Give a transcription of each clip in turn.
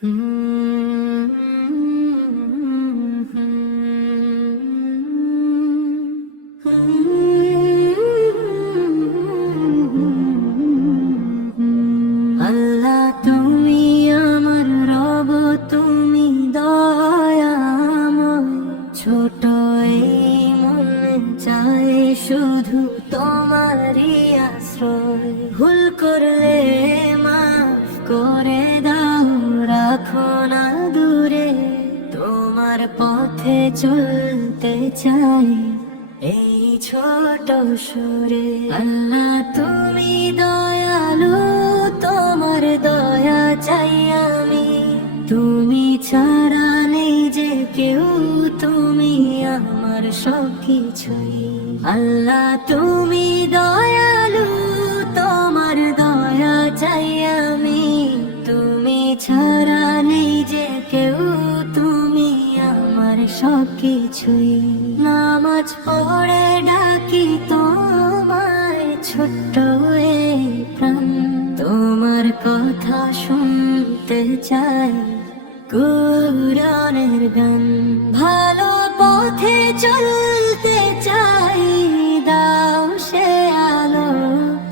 আল্লাহ তুমি আমার রব, তুমি দয়াময়। ছোট এই মনে চাই শুধু তোমারই আশ্রয়। ভুল করলে মাফ করে দাও, রাখো না দূরে। তোমার পথে চলতে চাই এই ছোট সুরে। আল্লাহ তুমি দয়ালু, তোমার দয়া চাই আমি। তুমি ছাড়া নেই যে কেউ, তুমি আমার সবকিছুই। আল্লাহ তুমি দয়ালু, তোমার দয়া চাই আমি। তুমি ছাড়া নেই যে কেউ, তুমি আমার সবকিছুই। নামাজ পড়ে ডাকি তোমায়, ছোট্ট এই প্রাণ। তোমার কথা শুনতে চাই কুরআনের গান। ভালো পথে চলতে চাই, দাও সে আলো।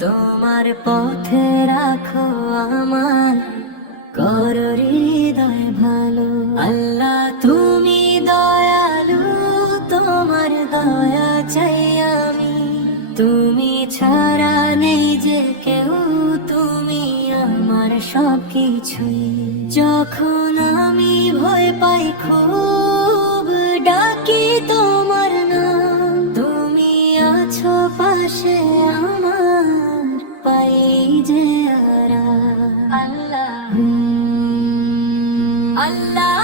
তোমার পথে রাখো আমার, করো হৃদয় ভালো। আল্লাহ তুমি দয়ালু, তোমার দয়া চাই আমি। তুমি ছাড়া নেই যে কেউ, তুমি আমার সবকিছুই। যখন আমি ভয় পাই খুব, ডাকি তোমার নাম। তুমি আছো পাশে আমার, পাই যে আরাম। আল্লাহ আল্লাহ